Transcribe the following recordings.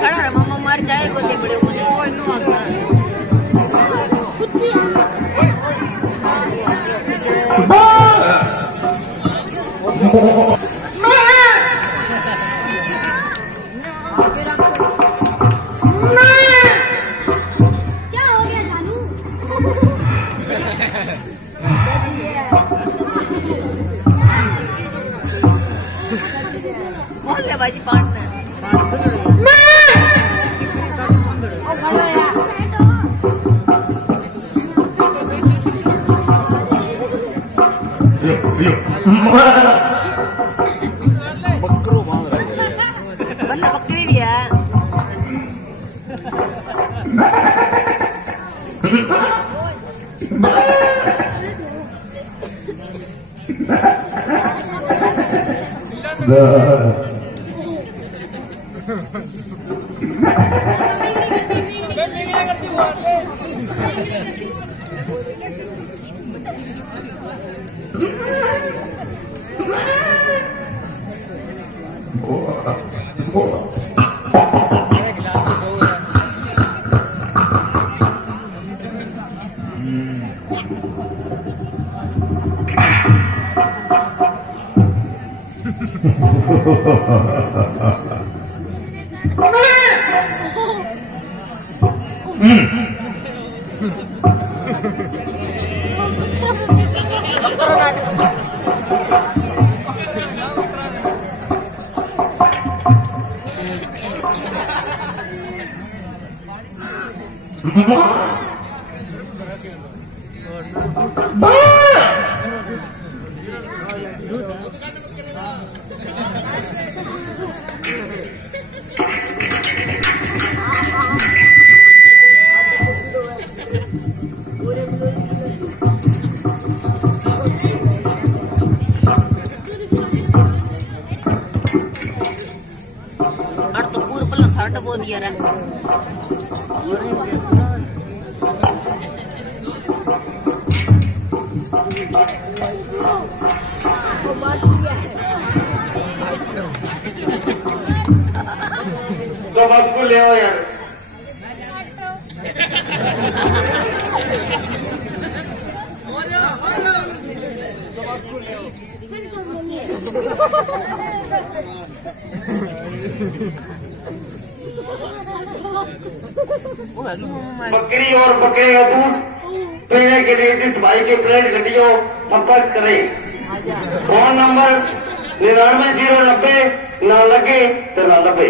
खड़ा मामा मर जाएगा ते बड़े बोले क्या हो गया जानू? कौन है भाई पार्टनर बकरो मांग रहा है बंदा बकरी भी है तो पूरा पल्ला साठ बो दिया रे तो आपको ले आओ यार बकरी और बकरे का दूध पीने के लिए जिस भाई के प्लेट घटियों संपर्क करें। फोन नंबर 9909 ना लगे तो ना लगे।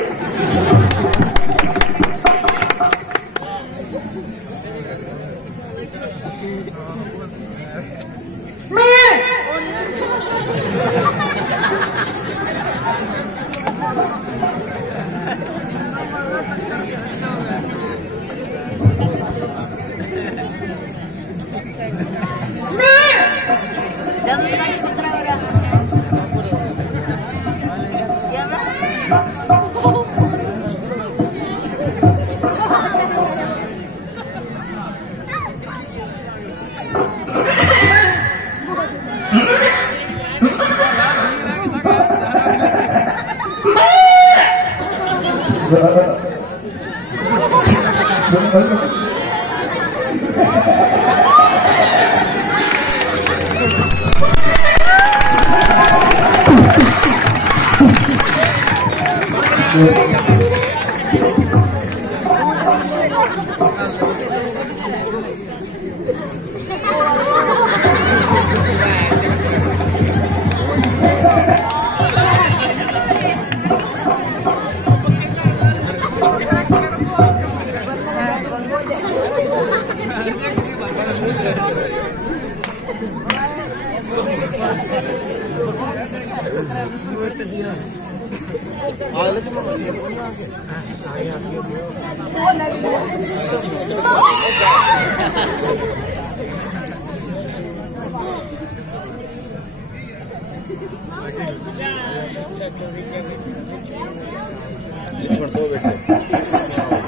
लक्ष्मण दो बेटे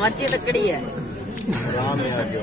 मच्छी तकड़ी है राम है आगे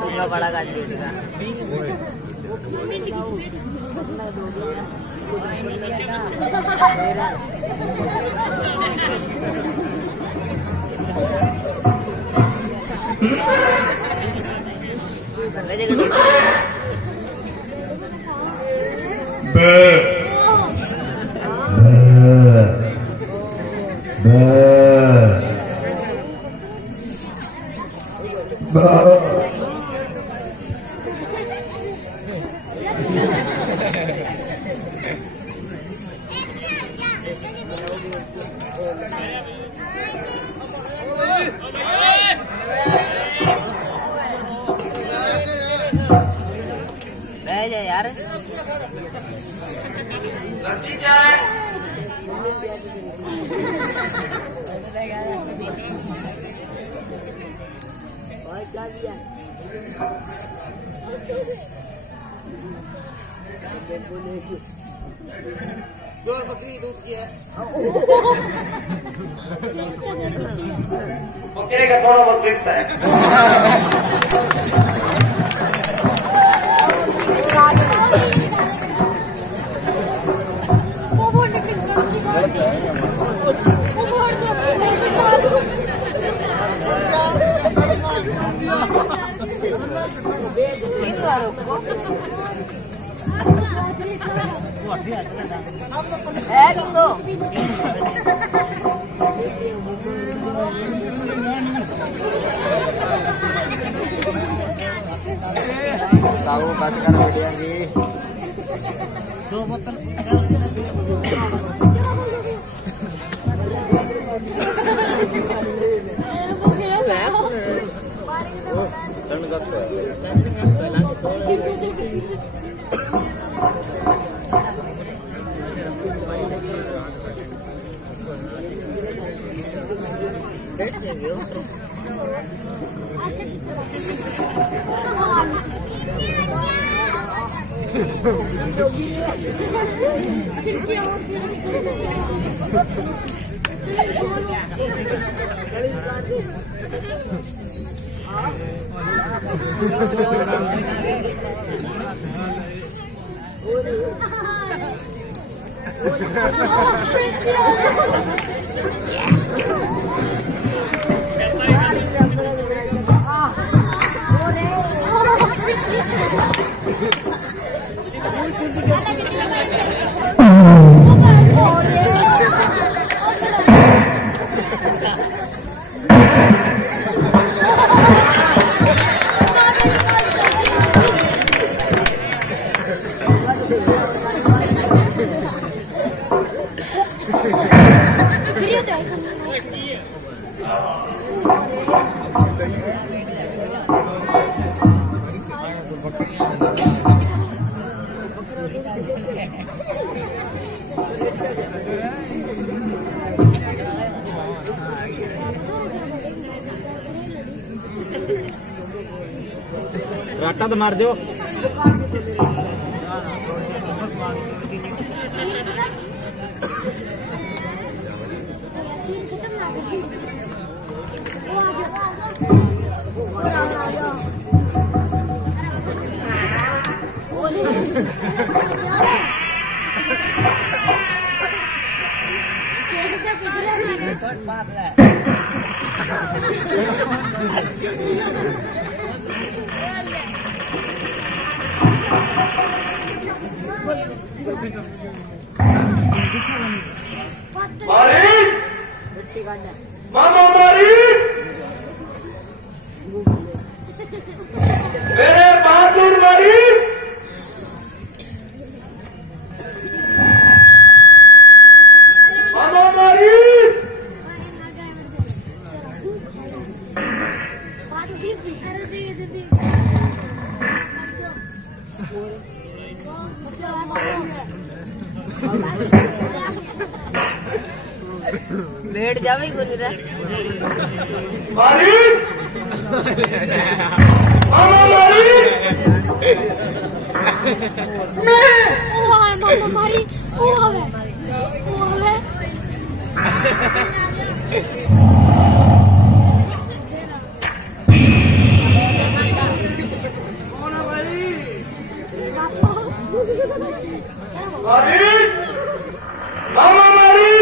ढूंगा बड़ा गाज का यार लस्सी क्या है? प्योर बकरी दूध की है। बकरे का थोड़ा बहुत फिक्स है। ताऊ बात कर वीडियो जी राटा तो मार दो मारी मामा मारी मेरे बहादुर मारी मामा मारी बैठ जावे कोनी रे मारी मामा मारी मामा मारी ओ हवे मारी मामा मारी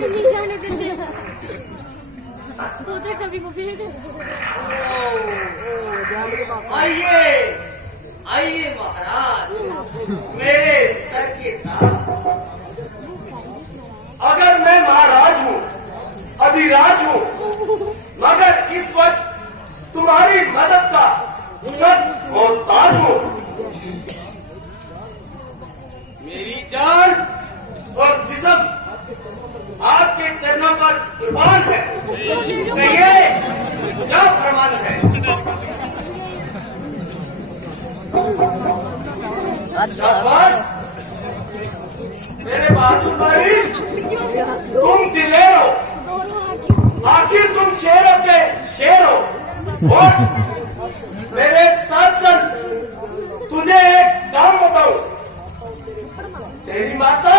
नहीं जाने देते तो कभी कभी आइए आइए महाराज मेरे सर के ताज। अगर मैं महाराज हूँ अधिराज हूँ मगर इस वक्त तुम्हारी मदद का सच मोहताज हूँ। मेरी जान और जिस्म आपके चरणों पर कुर्बान है। कहिए क्या प्रमाण है? शाबाश मेरे बहादुर भाई, तुम दिलेर हो, आखिर तुम शेरों के शेर हो। और मेरे साथ चल, तुझे एक काम बताऊं। तेरी माता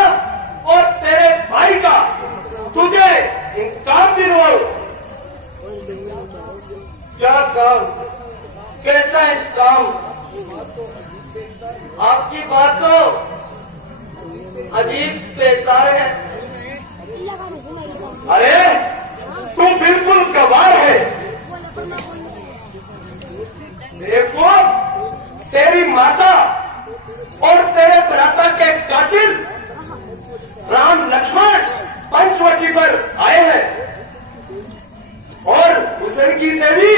और तेरे भाई का तुझे इंतकाम दिलवाऊं। क्या काम, कैसा इंतकाम? आपकी बात तो अजीब बेकार है। अरे तुम बिल्कुल गवार है। देखो तेरी माता और तेरे भ्राता के कातिल राम लक्ष्मण पंचवटी पर आए हैं और हुसैन की देवी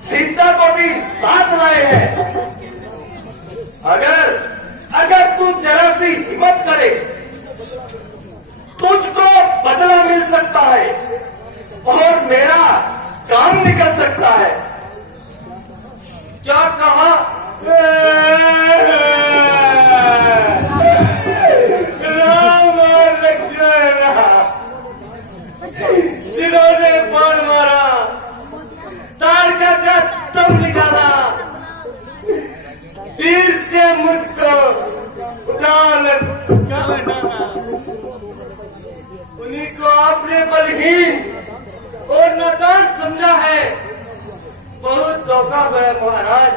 सीता को भी साथ लाए हैं। अगर तू जरा सी हिम्मत करे तुझको बदला मिल सकता है और मेरा काम निकल सकता है। क्या कहा? राम और लक्ष्मण जिन्होंने बाण मारा, तार का तम निकाला, दिल से मुझको उन्हीं को आपने बलहीन और नादान समझा है। बहुत धोखा है महाराज,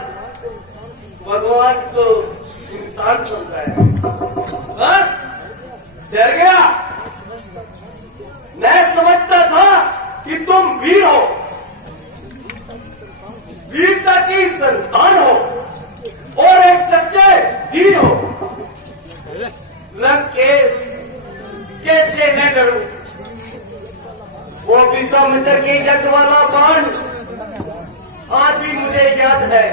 भगवान को इंसान समझा है। बस डर गया। मैं समझता था कि तुम वीर हो, वीरता की संतान हो और एक सच्चे वीर हो। लंकेश कैसे न डरूं? वो विश्वामित्र की जट वाला बाण आज भी मुझे याद है।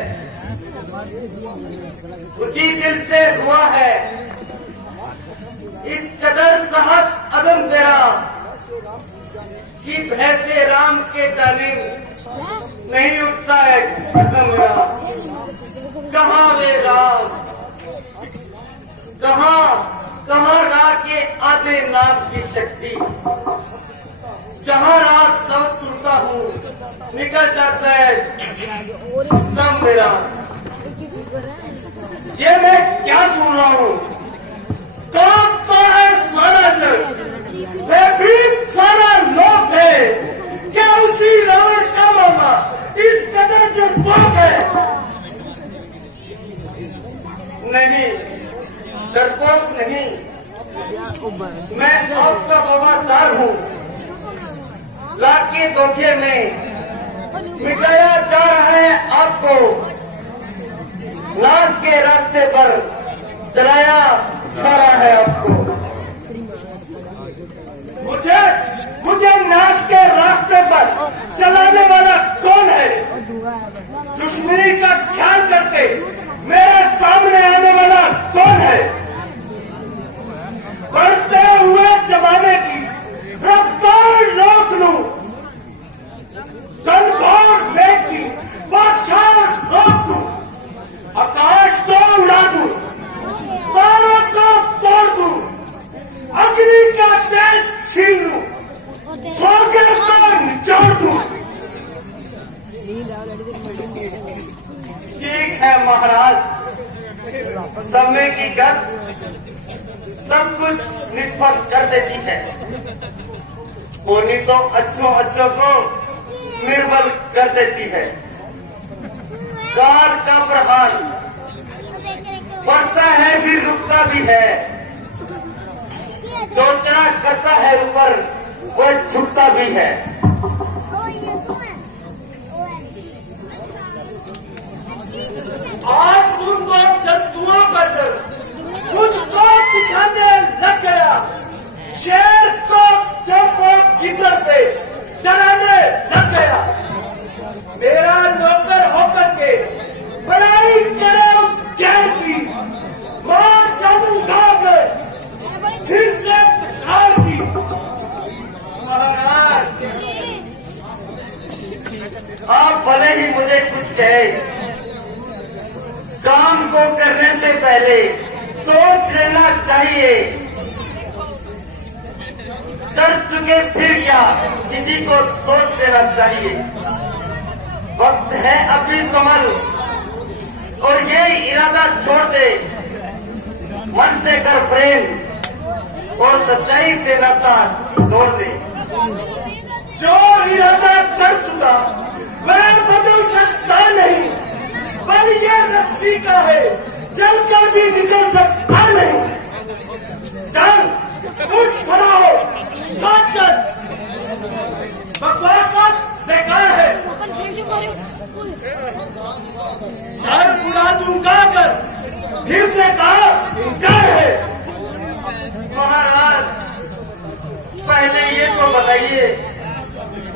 उसी दिल से हुआ है। इस कदर साहस अदम तेरा कि भय से राम के जानिब नहीं उठता है कदम मेरा। कहाँ वे राम, कहाँ रा के आधे नाम की शक्ति। जहाँ रात सब सुनता हूँ निकल जाता है दम मेरा। ये मैं क्या सुन रहा हूँ? कांपता है सारा जग, मैं भी सारा लोक है। क्या उसी रावण का मामा इस कदर जज्बात है? नहीं, डरपोक नहीं, मैं आपका वफादार हूँ। लाख के धोखे में मिटाया जा रहा है आपको, नाक के रास्ते पर चलाया जा रहा है आपको। मुझे नाश के रास्ते पर चलाने वाला कौन है? दुश्मनी का ख्याल करके मेरे सामने आने वाला कौन है? बढ़ते हुए जमाने की रफ्तार रोक लूं, गनभोर मेघ की बौछार रोक दूं, आकाश को उड़ा दूं, तारों को तोड़ दूं, अग्नि का तेज छीन लूं, स्वर्ग को निचोड़ दूं। ठीक है महाराज, समय की गत सब कुछ निष्फल कर देती है। होनी तो अच्छों को निर्बल कर देती है। काल का प्रहार बढ़ता है भी रुकता भी है, जो चढ़ा करता है ऊपर वो झुकता भी है। आज तुमको जंतुओं का जल मुझको दिखाने लग गया, शेर को जिगर से डराने लग गया। मेरा नौकर होकर के बड़ाई करे उस गैर की, मार डालूंगा मैं फिर से बिहार की। महाराज, आप भले ही मुझे कुछ कहे, काम को करने से पहले सोच लेना चाहिए। कर चुके फिर क्या, किसी को सोच लेना चाहिए। वक्त है अभी संभल और ये इरादा छोड़ दे, मन से कर प्रेम और सच्चाई से नाता तोड़ दे। जो इरादा कर चुका वह बदल सकता नहीं, पर ये रस्सी का है चल कर भी निकल सकता नहीं। चल उठ खड़ा हो, बकवास बेकार है। सर बुला दूंगा कर फिर से कहा इनकार है। महाराज, पहले ये तो बताइए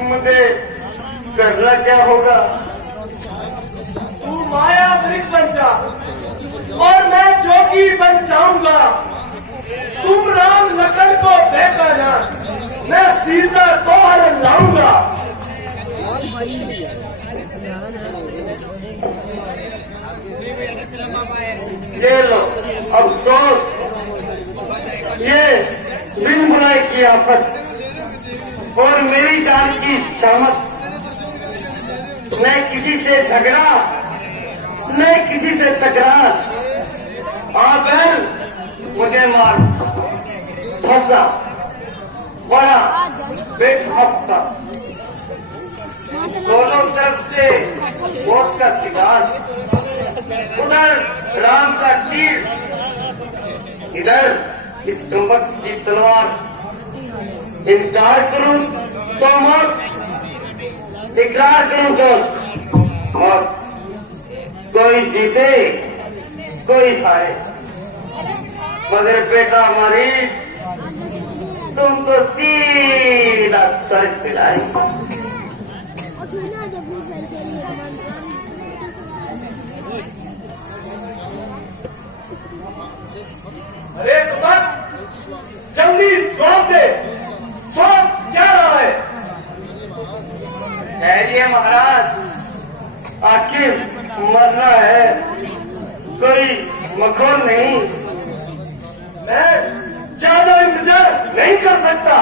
मुझे करना क्या होगा? तू माया वृक्ष बन जा और मैं जोगी बन जाऊंगा। तुम राम लखन को बेगाना, मैं सीता को हरण लाऊंगा। ये लो अफसोस, ये बिन बुराई की आफत और मेरी जान की शामत। न किसी से झगड़ा न किसी से टकरा, बैल मुझे मार फंसा बड़ा बेखौफा। दोनों तरफ से मौत का शिकार, उधर राम का तीर, इधर इस चुंबक की तलवार। इनकार करूं तो मौत, इकरार करूं तो मौत। कोई जीते कोई हारे, मगर बेटा हमारी तुमको सीधा सर खिलाई। अरे तुम जल्दी जवाब दे, सब क्या रहा है? ठहरिए महाराज, आखिर मरना है, कोई मखौल नहीं। मैं ज्यादा इंतजार नहीं कर सकता।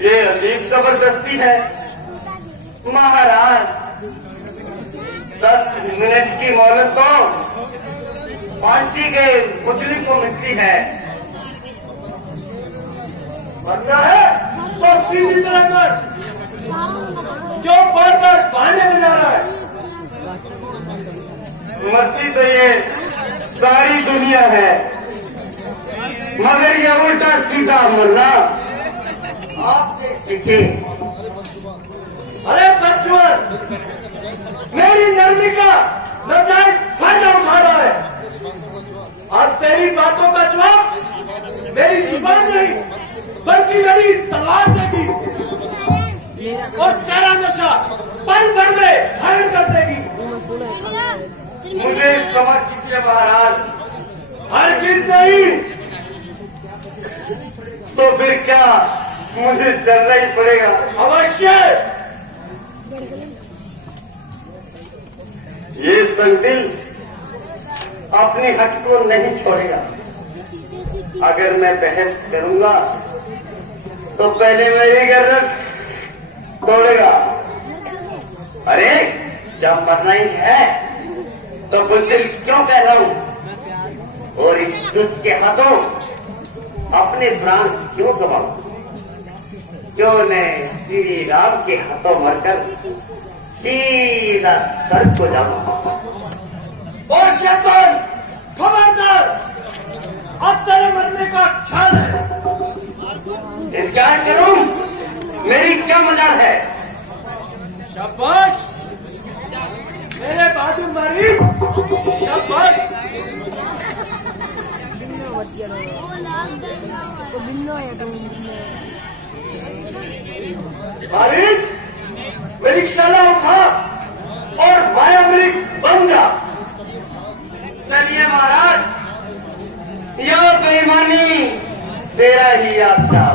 ये अजीब जबरदस्ती है महाराज। 10 मिनट की मोहलत तो फांसी के मुजरिम को मिलती है। मरना है तो सीधी तरह मर, क्यों बार बार बहाने बना रहा है? मरती तो ये सारी दुनिया है, मगर ये उल्टा सीधा मरना आपसे सीखे। अरे बच्चों, मेरी नरमी का नाजायज फायदा उठा रहा है। और तेरी बातों का जवाब मेरी जुबान नहीं बल्कि मेरी तलवार देगी, और तेरा नशा पल भर में हरण कर देगी। मुझे समझ कीजिए महाराज, हरगिज़ नहीं। तो फिर क्या मुझे चलना ही पड़ेगा? अवश्य। ये संदिल अपनी हक को नहीं छोड़ेगा। अगर मैं बहस करूंगा तो पहले मेरी गर्दन तोड़ेगा। अरे जब मरना ही है तो बुज़दिल क्यों कह रहा हूं, और इस दुष्ट के हाथों अपने प्राण क्यों गवाऊं? क्यों मैं श्री राम के हाथों मरकर सीधा स्वर्ग को जाऊंगा। और शैतान, खबरदार, अब तेरे मरने का ख्याल है। इंतजार करूं, मेरी क्या मजाल है? शाबाश मेरे बाजू मारी, शाबाश। मालिक, मेरी शाला उठा और माया मेरी बन जा। चलिए महाराज, यह बेईमानी तेरा ही आपका।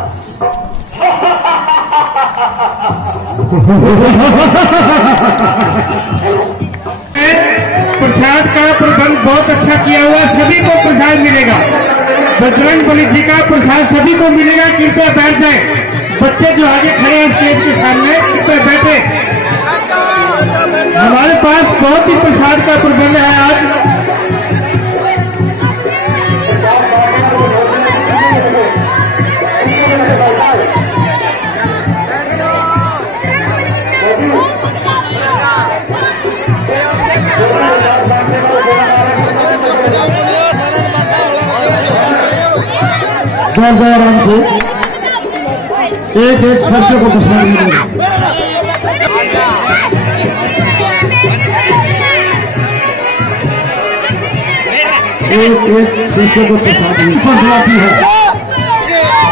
प्रसाद का प्रबंध बहुत अच्छा किया हुआ, सभी को प्रसाद मिलेगा। बजरंग बली जी का प्रसाद सभी को मिलेगा। कृपया बैठ जाए। बच्चे जो आगे खड़े हैं स्टेज के सामने, कृपया बैठे। हमारे पास बहुत ही प्रसाद का प्रबंध है आज। आराम से एक एक सरसों को प्रसाद मिलेगा। एक एक सरसों को प्रसाद मिलती है।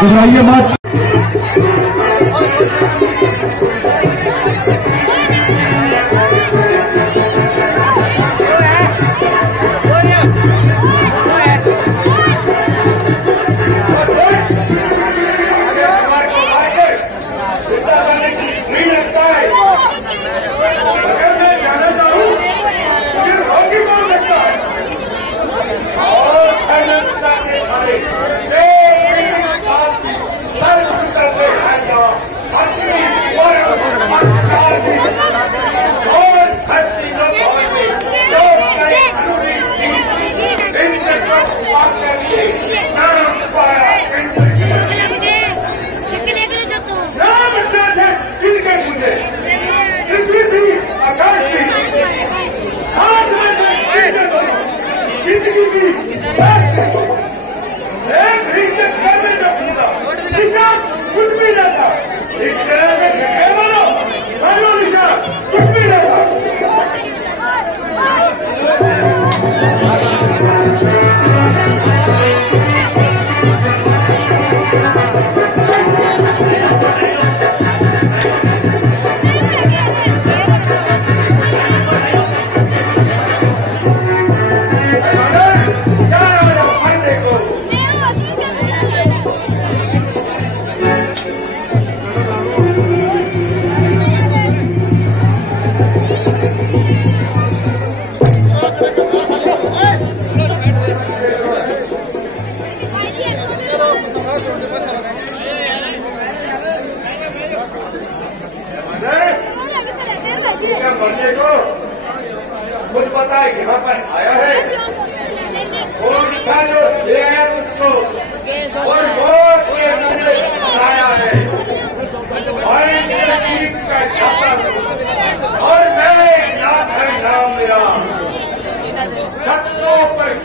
घबराइए मत।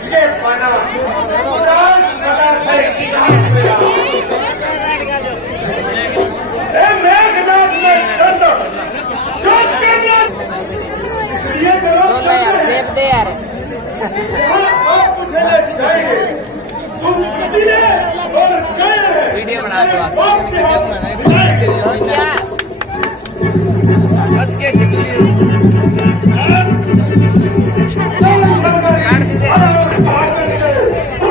के पाना मेघनाथ में चंद्र ये करो सेब दे यार तुम कितने और गए वीडियो बना दो बस के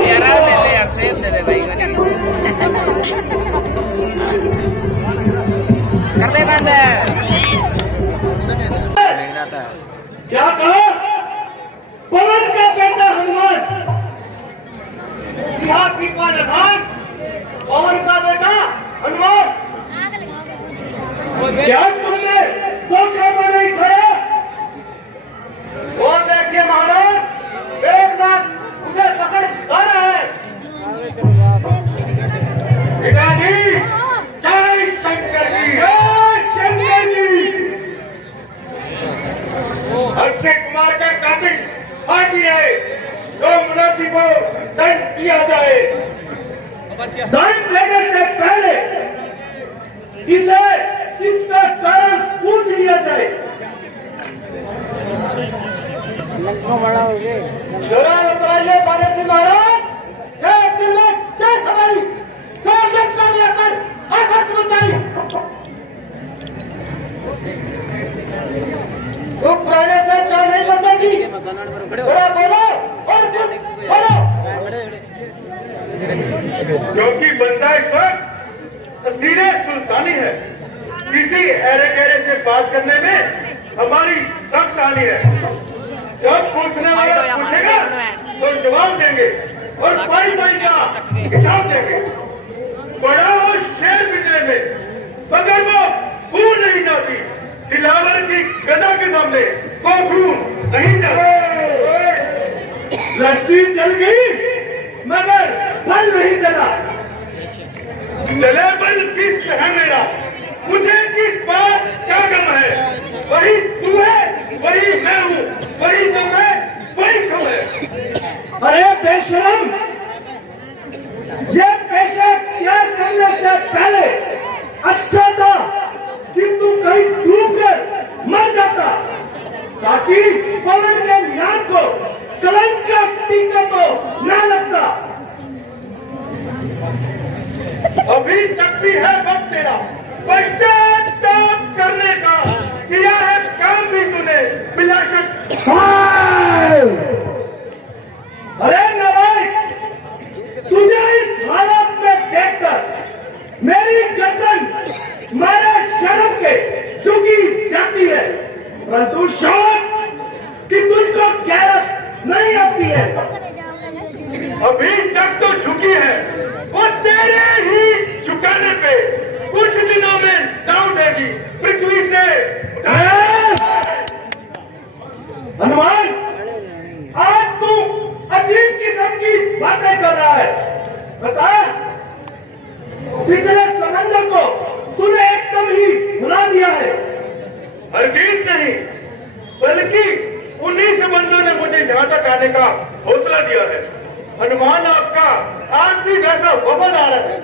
यार ले ले यार सेब दे दे भाई कर दे बंद क्या कहा पवन का बेटा हनुमान यहाँ पीपा नधान पवन का बेटा हनुमान क्या तुमने धोखे में नहीं खाया वो देखिए महाराज मेघनाथ उसे पकड़ खा रहा है पिताजी जय शंकर जी जय शंकर जी अक्षय कुमार का कातिल फांसी है जो मुनाफी को दंड दिया जाए दंड देने से पहले इसे इसका कारण पूछ लिया जाए जरा बताइए बारे जी महाराज क्या दिल्ली क्या सवाई क्या लक्ष्य लेकर आफत मचाई चुप रहने से क्या नहीं बचेगी बड़ा बोलो और कुछ बोलो क्योंकि बंदा इस वक्त तस्वीरें सुल्तानी है किसी ऐरे गहरे से बात करने में हमारी सख्त आनी है जब पूछने वाला पूछेगा तो जवाब देंगे और पाई पाई का हिसाब देंगे बड़ा हो शेर पिंजरे में मगर वो भूल नहीं जाती दिलावर की गजा के सामने वो खून नहीं जाता रस्सी चल गई मगर बल नहीं चला चले बल किस है मेरा मुझे किस बात क्या गम है वही तू है वही मैं हूँ वही तुम है वही तुम है अरे बेशरम ये पेशा त्याग करने से पहले अच्छा था कि तू कहीं डूब कर मर जाता ताकि पवन के नाम को कलंक का टीका तो न लगता अभी तक भी है वक्त तेरा पश्चाताप करने का किया है काम भी तूने बिलाशक अरे नारायण तुझे इस हालत में देखकर मेरी गर्दन मेरे शर्म से झुकी जाती है परंतु शौक कि तुझको गैरत नहीं आती है अभी तक तो झुकी है वो तेरे ही झुकाने पे कुछ दिनों में डाउन देगी पृथ्वी से हनुमान आज तू अजीब किस्म की बातें कर रहा है बता पिछले समंदर को तूने एकदम ही भुला दिया है हरगिज नहीं बल्कि उन्हीं संबंधों ने मुझे यहाँ तक आने का हौसला दिया है हनुमान आपका आज भी वैसा वफादार है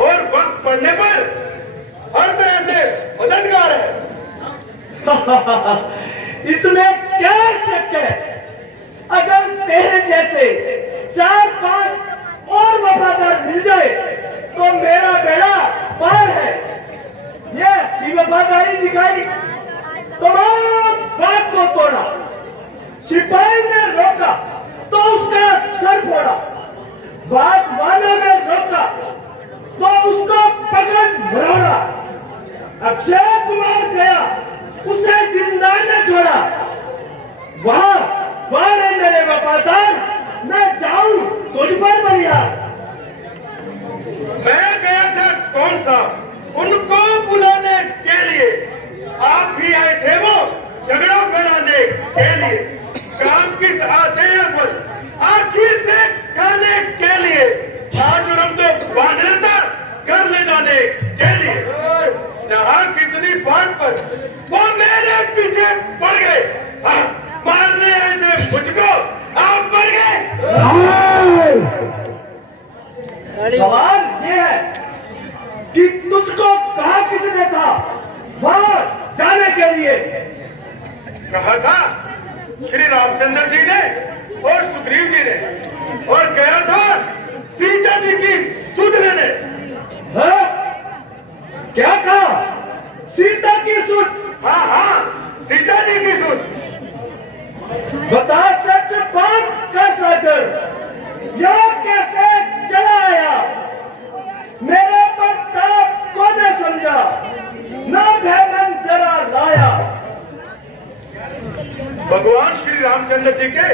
और वक्त पड़ने पर हर तरह से मददगार है इसमें क्या शक है अगर तेरे जैसे 4-5 और वफादार मिल जाए तो मेरा बेड़ा पार है ये अच्छी वफादारी दिखाई तमाम बात को तोड़ा सिपाही ने रोका तो उसका सर फोड़ा बागवानों ने रोका तो उसको पकड़ मरोड़ा अक्षय कुमार गया उसे जिंदा न छोड़ा वहां है मेरे वफादार मैं जाऊं तुझ पर बढ़िया मैं गया था कौन सा उनको बुलाने के लिए आप भी आए थे वो झगड़ा बनाने के लिए काम किस आते हैं पर आखिर थे खाने के लिए आज हम तो बांधने था घर ले जाने के लिए जहां कितनी बात पर वो मेरे पीछे पड़ गए मारने आए थे मुझको आप मर गए सवाल ये है कि तुझको कहा किसने था वहां जाने के लिए? कहा था श्री रामचंद्र जी ने और सुग्रीव जी ने, और गया था सीता जी की सुध लेने। हाँ? क्या कहा? सीता की सुध? हाँ हाँ, सीता जी की सुध। बता सच बात का सागर या कैसे चला आया? मेरे प्रताप को न समझा, न भैमन जरा लाया। भगवान श्री रामचंद्र जी के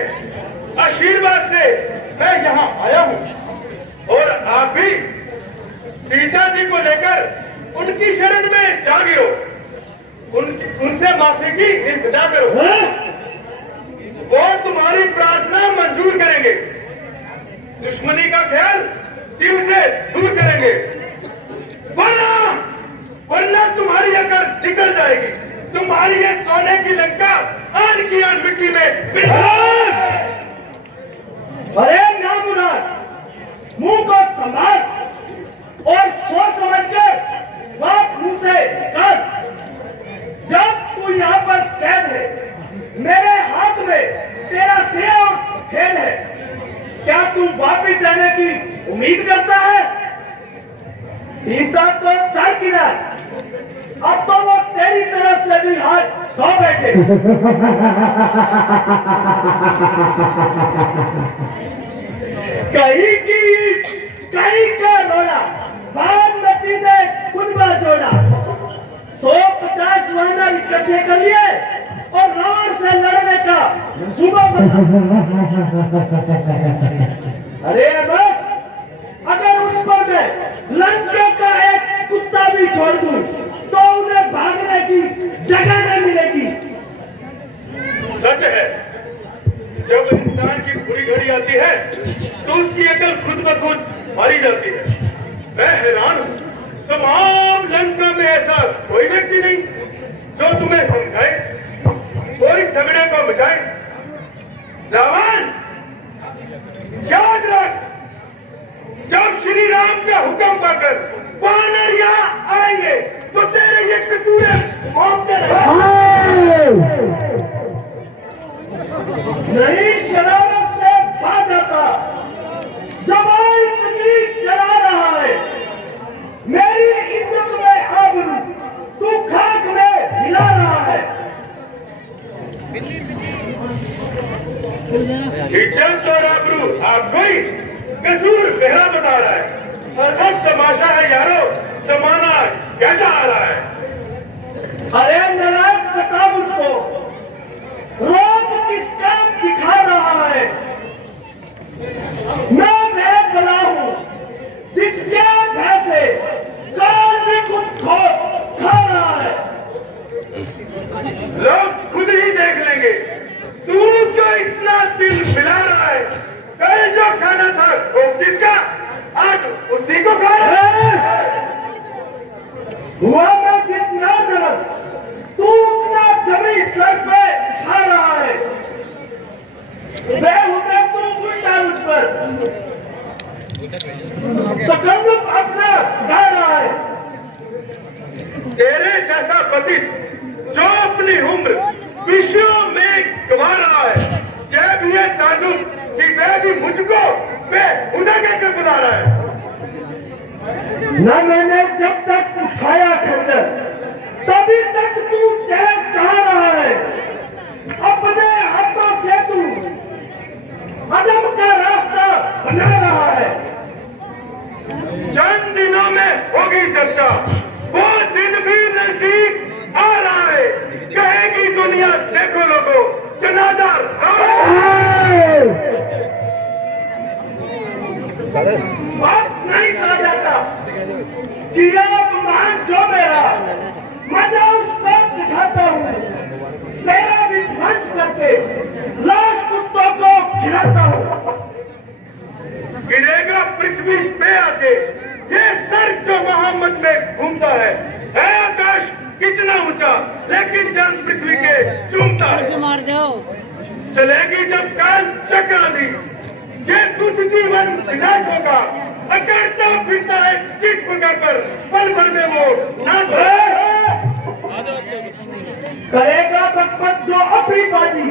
आशीर्वाद से मैं यहाँ आया हूँ, और आप भी सीता जी को लेकर उनकी शरण में जा गिरो, उनसे माफी की इंतजार करो। वो तुम्हारी प्रार्थना मंजूर करेंगे, दुश्मनी का ख्याल दिल से दूर करेंगे, वरना तुम्हारी अकड़ निकल जाएगी। तुम्हारी ये सोने की लंका आन की आन मिट्टी में बिल्कुल। अरे नामुराद, मुंह को संभाल और सोच समझकर बात मुंह से कर। जब तू यहाँ पर कैद है, मेरे हाथ में तेरा सिर और खेल है, क्या तू वापिस जाने की उम्मीद करता है? सीता तो दरकिनार, अब तो वो तेरी तरफ से भी हाथ धो बैठे। कहीं का रोड़ा भागमती ने कुनबा जोड़ा। 150 वानर इकट्ठे कर लिए और रावण से लड़ने का मंसूबा बना। अरे अगर उन पर मैं लंका का एक कुत्ता भी छोड़ दूं तो उन्हें भागने की जगह नहीं मिलेगी। सच है, जब इंसान की बुरी घड़ी आती है तो उसकी अकल खुद ब खुद मारी जाती है। मैं हैरान हूँ, तमाम लंका में ऐसा कोई व्यक्ति नहीं जो तुम्हें समझाए, कोई झगड़े को मिटाए। रावण, याद रख, जब श्री राम का हुक्म पाकर वानर यहाँ आएंगे तो तेरे ये कटूरे मौके नहीं शरारत से बात आता। जवान तकलीफ चला रहा है, मेरी इज्जत में आबरू तू खाक में हिला रहा है। इज्जत और आबरू आपको ही कसूर मेरा बता रहा है। और अब तमाशा है यारो, जमाना कैसा आ रहा है? अरे नारायण, बता मुझको रोब किसका दिखा रहा है? मैं भय बना हूं जिसके भय से काल भी खुद खा रहा है। लोग खुद ही देख लेंगे तू क्यों इतना दिल मिला रहा है। कल जो खाना था वो किसका, आज उसी को खा रहा है। हुआ मैं जितना नरम, तू उतना जमी सर पे खा रहा है। मैं उठे तू उल्टा उठ पर तकल्लुफ अपना गा रहा है। तेरे जैसा पति जो अपनी उम्र विषयों में गवा रहा है, यह भी है ताजुब कि वह भी मुझको उन्हें कहकर बुला रहा है। न मैंने जब तक उठाया खंजर तभी तक तू चैन चाह रहा है। अपने हाथों से तू अदम का रास्ता बना रहा है। चंद दिनों में होगी चर्चा, वो दिन भी नजदीक आ रहा है। कहेगी दुनिया, देखो लोगों, जनाजा बात नहीं समझ आता कि अपमान जो मेरा मजा उसको दिखाता हूँ। तेरा विध्वंस करके लाश कुत्तों को गिराता हूँ। गिरेगा पृथ्वी पे आके ये सर जो मोहम्मद में घूमता है आकाश कितना ऊंचा, लेकिन चंद पृथ्वी के चूमता है। मार दो। चलेगी जब काल चक्र आंधी, ये जीवन विनाश होगा। अकड़ता फिरता है जिस जगह पर पल भर में वो नाश करेगा बकबक जो अपनी बाजी,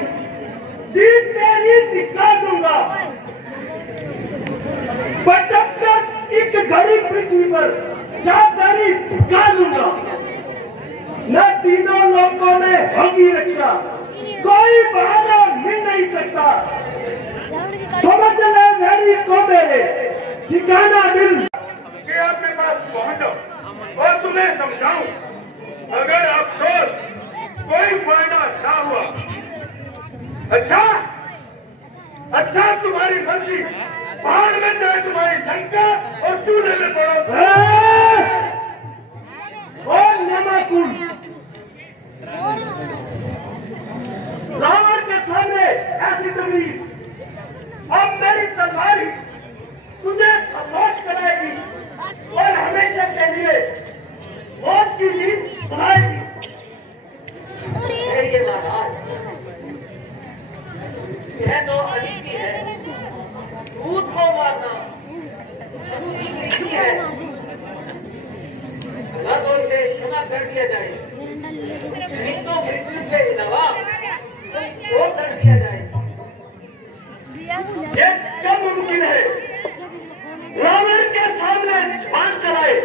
जीत तेरी निकाल दूंगा। पटक एक घड़ी पृथ्वी पर जागदारी निकाल दूंगा। न तीनों लोगों में होगी रक्षा, कोई बहाना मिल नहीं सकता। समझ ले मेरी को मेरे ठिकाना मिल कि आपके पास पहुंचो और तुम्हें समझाऊं, अगर अफसोस कोई फायदा ना हुआ। अच्छा तुम्हारी मर्जी, पहाड़ में चाहे तुम्हारी लंका और चूल्हे में पड़ो। और नमाकुल रावण के सामने ऐसी तकलीफ, अब मेरी तलवार ही तुझे खामोश कराएगी और हमेशा के लिए मौत की नींद सुनाएगी। ये महाराज, यह तो अनिति है, भूत को मारना अनुचित नीति है। अल्लाह तो इसे क्षमा कर दिया जाए, नहीं तो मृत्यु के अलावा कोई और कर दिया जाए। ये कब मुमकिन है रावण के सामने जुबान चलाए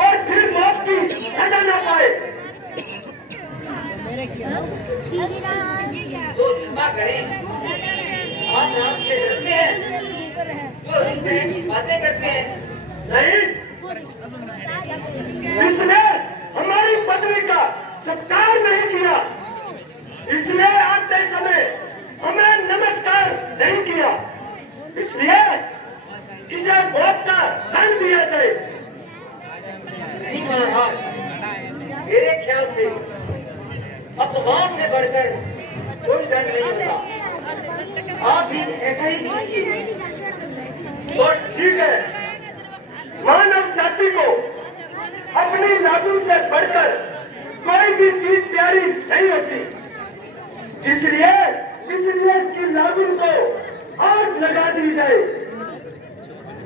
और फिर मौत की सजा न पाए। तो क्षमा करें, आप नाम से डरते हैं, जो इस तरह की बातें करते हैं। नहीं, इसने हमारी पत्नी का सत्कार नहीं किया, इसलिए आते समय हमें नमस्कार नहीं किया, इसलिए इसे मौत का दंड दिया जाए। नहीं महाराज, मेरे ख्याल से अपमान से बढ़कर कोई दंड नहीं होता। आप भी ऐसा ही कीजिए। तो ठीक है, मानव जाति को अपनी लागू से बढ़कर कोई भी चीज प्यारी नहीं होती, इसलिए इसकी लागू को आग लगा दी जाए।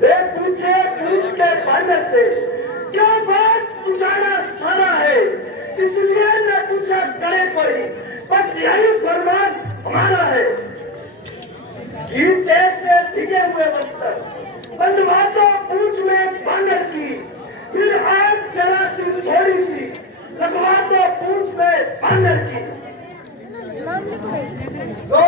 वे पूछे पूछ के पाने से क्या बात उजाड़ा सारा है, इसलिए न पूछा करे कोई, बस यही फरमान हमारा है। तेज से भिगे हुए वस्त्र बंधवा तो पूछ में बांगर की, फिर आग जरा सी थोड़ी सी लगवा तो पूछ में बांगर की। तो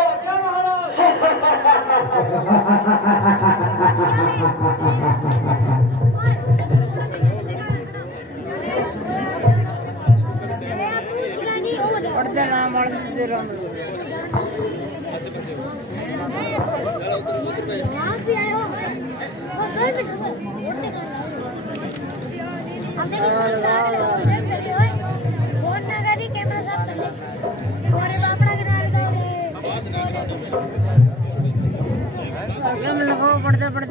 क्या पढ़ते